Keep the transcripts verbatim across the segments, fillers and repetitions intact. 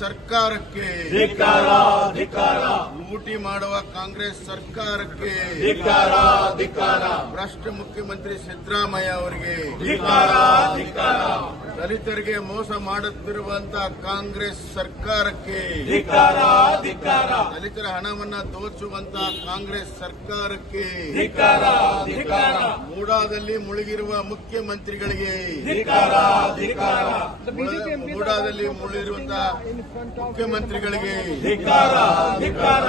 ಸರ್ಕಾರಕ್ಕೆ ಧಿಕ್ಕಾರ ಧಿಕ್ಕಾರ ಲೂಟಿ ಮಾಡುವ ಕಾಂಗ್ರೆಸ್ ಸರ್ಕಾರಕ್ಕೆ ಧಿಕ್ಕಾರ ಧಿಕ್ಕಾರ ಭ್ರಷ್ಟ ಮುಖ್ಯಮಂತ್ರಿ ಸಿದ್ದರಾಮಯ್ಯ ಅವರಿಗೆ ಧಿಕ್ಕಾರ ಧಿಕ್ಕಾರ ದಲಿತರಿಗೆ ಮೋಸ ಮಾಡುತ್ತಿರುವಂತಹ ಕಾಂಗ್ರೆಸ್ ಸರ್ಕಾರಕ್ಕೆ ಧಿಕ್ಕಾರ ಧಿಕ್ಕಾರ ದಲಿತರ ಹಣವನ್ನ ದೋಚುವಂತಹ ಕಾಂಗ್ರೆಸ್ ಸರ್ಕಾರಕ್ಕೆ ಧಿಕ್ಕಾರ ಧಿಕ್ಕಾರ ಮೂಡಾದಲ್ಲಿ ಮುಳುಗಿರುವ ಮುಖ್ಯಮಂತ್ರಿಗಳಿಗೆ ಧಿಕ್ಕಾರ ಧಿಕ್ಕಾರ ಮೂಡಾದಲ್ಲಿ ಮುಳುಗಿರುವಂತಹ ಮುಖ್ಯಮಂತ್ರಿಗಳಿಗೆ ಧಿಕ್ಕಾರ ಧಿಕ್ಕಾರ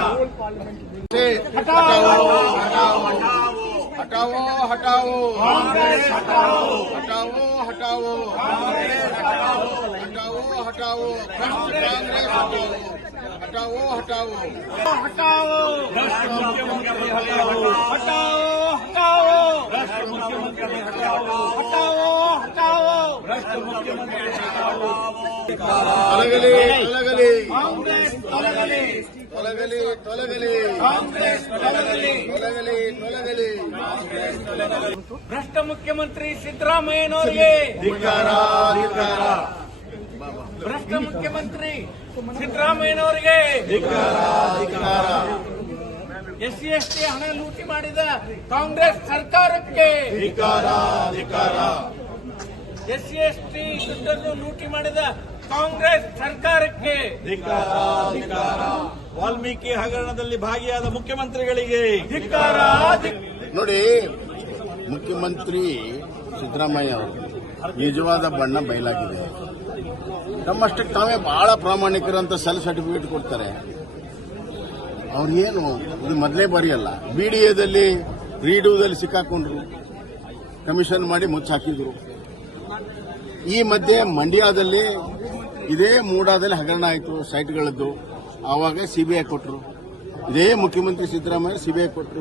हटाओ हटाओ कांग्रेस हटाओ हटाओ हटाओ कांग्रेस हटाओ हटाओ हटाओ कांग्रेस हटाओ हटाओ हटाओ भ्रष्ट मुख्यमंत्री हटाओ हटाओ हटाओ भ्रष्ट मुख्यमंत्री हटाओ हटाओ हटाओ भ्रष्ट मुख्यमंत्री हटाओ ತೊಲಗಲಿ ತೊಲಗಲಿ कांग्रेस ತೊಲಗಲಿ ತೊಲಗಲಿ ತೊಲಗಲಿ कांग्रेस ತೊಲಗಲಿ ತೊಲಗಲಿ ತೊಲಗಲಿ ಭ್ರಷ್ಟ ಮುಖ್ಯಮಂತ್ರಿ ಸಿದ್ದರಾಮಯ್ಯನವರಿಗೆ ಧಿಕ್ಕಾರ ಧಿಕ್ಕಾರ ಭ್ರಷ್ಟ ಮುಖ್ಯಮಂತ್ರಿ ಸಿದ್ದರಾಮಯ್ಯನವರಿಗೆ ಧಿಕ್ಕಾರ ಧಿಕ್ಕಾರ ಎಸ್ಸಿ ಎಸ್ಟಿ ಹಣ ಲೂಟಿ ಮಾಡಿದ ಕಾಂಗ್ರೆಸ್ ಸರ್ಕಾರಕ್ಕೆ ಧಿಕ್ಕಾರ ಧಿಕ್ಕಾರ ಎಸ್ಸಿ ಎಸ್ಟಿ ದುಡ್ಡನ್ನು ಲೂಟಿ ಮಾಡಿದ ಕಾಂಗ್ರೆಸ್ ಸರ್ಕಾರಕ್ಕೆ ಧಿಕ್ಕಾರ ಧಿಕ್ಕಾರ ವಾಲ್ಮೀಕಿ ಹಗರಣದಲ್ಲಿ ಭಾಗಿಯಾದ ಮುಖ್ಯಮಂತ್ರಿಗಳಿಗೆ ಧಿಕ್ಕಾರ ನೋಡಿ, ಮುಖ್ಯಮಂತ್ರಿ ಸಿದ್ದರಾಮಯ್ಯ ಅವರು ನಿಜವಾದ ಬಣ್ಣ ಬಯಲಾಗಿದೆ. ತಮ್ಮಷ್ಟಕ್ಕೆ ತಾವೇ ಬಹಳ ಪ್ರಾಮಾಣಿಕರಂತ ಸೆಲ್ಫ್ ಸರ್ಟಿಫಿಕೇಟ್ ಕೊಡ್ತಾರೆ. ಅವ್ರು ಏನು ಇದು ಮೊದಲೇ ಬಾರಿ ಅಲ್ಲ, ಬಿಡಿಎದಲ್ಲಿ ರೀಡೂದಲ್ಲಿ ಸಿಕ್ಕಾಕೊಂಡ್ರು, ಕಮಿಷನ್ ಮಾಡಿ ಮುಚ್ಚಾಕಿದ್ರು. ಈ ಮಧ್ಯೆ ಮಂಡ್ಯದಲ್ಲಿ ಇದೇ ಮೂಡಾದಲ್ಲಿ ಹಗರಣ ಆಯಿತು ಸೈಟ್ಗಳದ್ದು, ಆವಾಗ ಸಿಬಿಐ ಕೊಟ್ಟರು. ಇದೇ ಮುಖ್ಯಮಂತ್ರಿ ಸಿದ್ದರಾಮಯ್ಯ ಸಿಬಿಐ ಕೊಟ್ಟರು.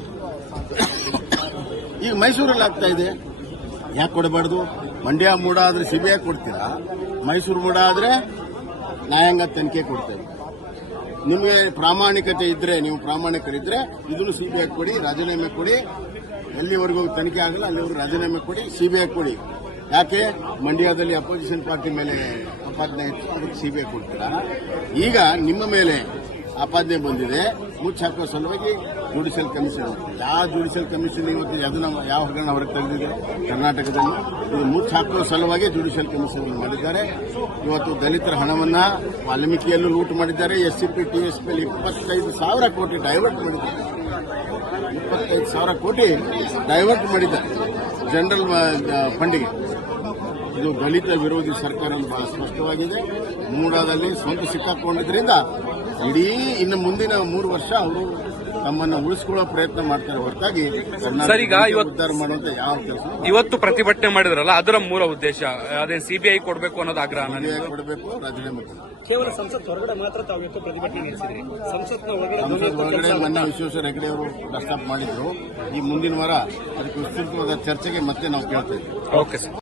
ಈಗ ಮೈಸೂರಲ್ಲಿ ಆಗ್ತಾ ಇದೆ. ಯಾಕೆ ಕೊಡಬಾರ್ದು? ಮಂಡ್ಯ ಮೂಡ ಆದ್ರೆ ಸಿಬಿಐ ಕೊಡ್ತೀರಾ, ಮೈಸೂರು ಮೂಡ ಆದ್ರೆ ನ್ಯಾಯಾಂಗ ತನಿಖೆ ಕೊಡ್ತೇವೆ. ನಿಮಗೆ ಪ್ರಾಮಾಣಿಕತೆ ಇದ್ರೆ, ನೀವು ಪ್ರಾಮಾಣಿಕರಿದ್ರೆ ಇದನ್ನು ಸಿಬಿಐ ಕೊಡಿ, ರಾಜೀನಾಮೆ ಕೊಡಿ. ಎಲ್ಲಿವರೆಗೂ ತನಿಖೆ ಆಗಲ್ಲ ಅಲ್ಲಿವರೆಗೂ ರಾಜೀನಾಮೆ ಕೊಡಿ, ಸಿಬಿಐ ಕೊಡಿ. ಯಾಕೆ ಮಂಡ್ಯದಲ್ಲಿ ಅಪೋಸಿಷನ್ ಪಾರ್ಟಿ ಮೇಲೆ ಆಪಾದನೆ ಇತ್ತು, ಅದಕ್ಕೆ ಸಿಬಿಐ ಕೊಡ್ತೀರಾ? ಈಗ ನಿಮ್ಮ ಮೇಲೆ ಆಪಾದನೆ ಬಂದಿದೆ, ಮುಚ್ಚಾಕೋ ಸಲುವಾಗಿ ಜುಡಿಷಿಯಲ್ ಕಮಿಷನ್. ಯಾವ ಜುಡಿಷಿಯಲ್ ಕಮಿಷನ್ ಇವತ್ತು ಅದನ್ನ ಯಾವ ಹಗರಣ ಹೊರಗೆ ತೆಗೆದಿದೆ ಕರ್ನಾಟಕದಲ್ಲಿ? ಇದು ಮುಚ್ಚಾಕೋ ಸಲುವಾಗಿ ಜುಡಿಷಿಯಲ್ ಕಮಿಷನ್ ಮಾಡಿದ್ದಾರೆ. ಇವತ್ತು ದಲಿತರ ಹಣವನ್ನ ವಾಲ್ಮೀಕಿಯಲ್ಲೂ ಲೂಟ್ ಮಾಡಿದ್ದಾರೆ. ಎಸ್ಸಿಪಿ ಟಿಎಸ್ಪಿ ಇಪ್ಪತ್ತೈದು ಸಾವಿರ ಕೋಟಿ ಡೈವರ್ಟ್ ಮಾಡಿದ್ದಾರೆ. ಇಪ್ಪತ್ತೈದು ಸಾವಿರ ಕೋಟಿ ಡೈವರ್ಟ್ ಮಾಡಿದ್ದಾರೆ ಜನರಲ್ ಫಂಡಿಗೆ. ಇದು ದಲಿತ ವಿರೋಧಿ ಸರ್ಕಾರ ಬಹಳ ಸ್ಪಷ್ಟವಾಗಿದೆ. ಮೂಡಾದಲ್ಲಿ ಸ್ವಂತ ಸಿಕ್ಕಾಕೊಂಡಿದ್ರಿಂದ ಇಡೀ ಇನ್ನು ಮುಂದಿನ ಮೂರು ವರ್ಷ ಅವರು ತಮ್ಮನ್ನು ಉಳಿಸಿಕೊಳ್ಳೋ ಪ್ರಯತ್ನ ಮಾಡ್ತಾರೆ ಹೊರತಾಗಿ ಕರ್ನಾಟಕ ಉದ್ಧಾರ ಮಾಡುವಂತ ಯಾವ ಕೆಲಸ. ಇವತ್ತು ಪ್ರತಿಭಟನೆ ಮಾಡಿದ್ರಲ್ಲ, ಅದರ ಮೂಲ ಉದ್ದೇಶ ಅದೇ ಸಿಬಿಐ ಕೊಡಬೇಕು ಅನ್ನೋದು ಆಗ್ರಹ. ಸಿಬಿಐ ಕೊಡಬೇಕು, ರಾಜೀನಾಮೆ ಕೊಡಬೇಕು. ಕೇವಲ ಸಂಸತ್ ಹೊರಗಡೆ ಮಾತ್ರ ತಾವು ಇವತ್ತು ಪ್ರತಿಭಟನೆ ನಡೆಸಿದ್ರಿ. ಸಂಸತ್ನ ಹೊರಗಡೆ ಸಂಸತ್ ಹೊರಗಡೆ ಮೊನ್ನೆ ವಿಶ್ವೇಶ್ವರ ಹೆಗಡೆ ಅವರು ಪ್ರಸ್ತಾಪ ಮಾಡಿದ್ರು. ಈ ಮುಂದಿನ ವಾರ ಅದಕ್ಕೆ ವಿಸ್ತೃತವಾದ ಚರ್ಚೆಗೆ ಮತ್ತೆ ನಾವು ಕೇಳ್ತೇವೆ. Okay sir.